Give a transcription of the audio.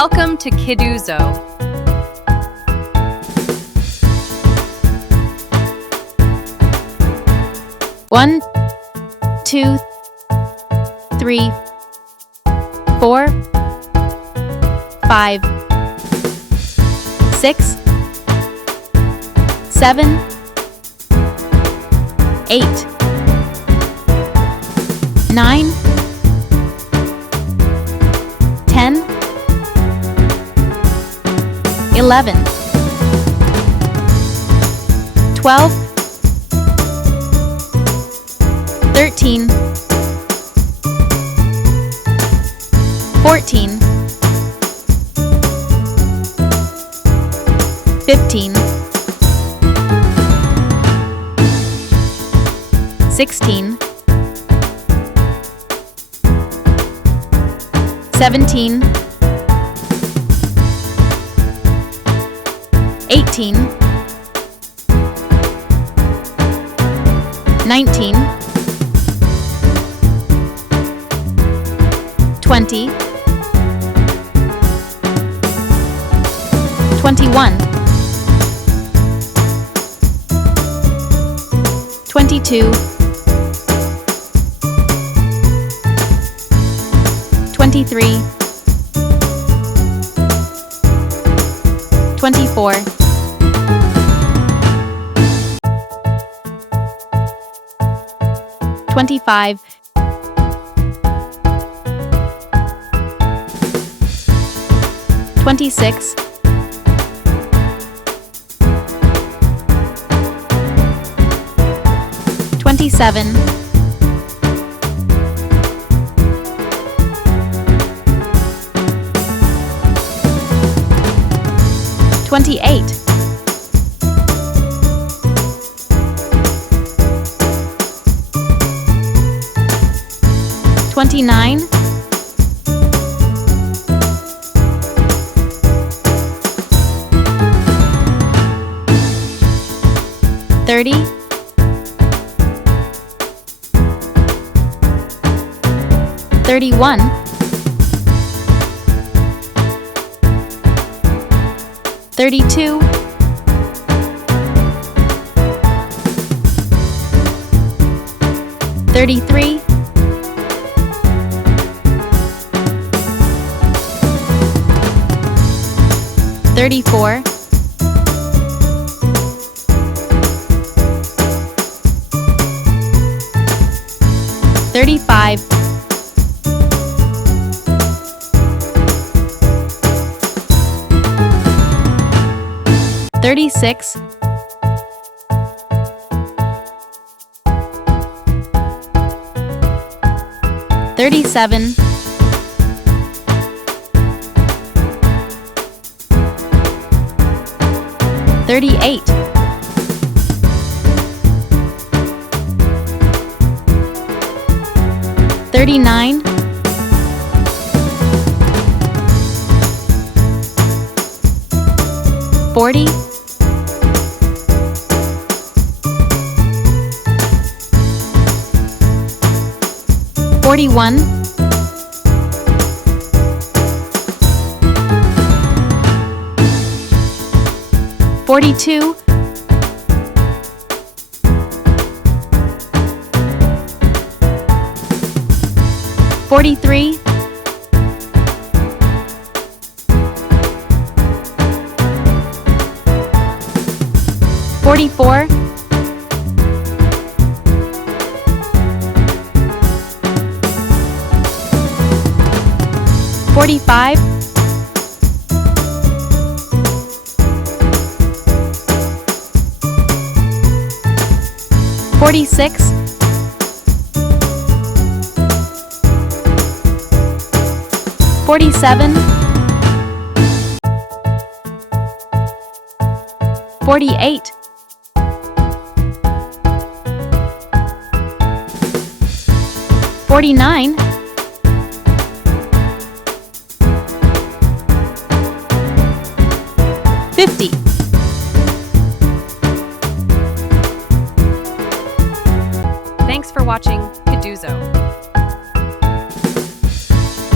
Welcome to Kiduzo. One, two, three, 4, 5, 6, 7, 8, 9, 10, 11, 12, 13, 14, 15, 16, 17, 18, 19, 20, 21, 22, 23, 24, 25, 26, 27, 28, 29, 30, 31, 32, 33, 34, 35, 36, 37, 38, 39, 40, 41, 42, 43, 44, 45, 46, 47, 48, 49,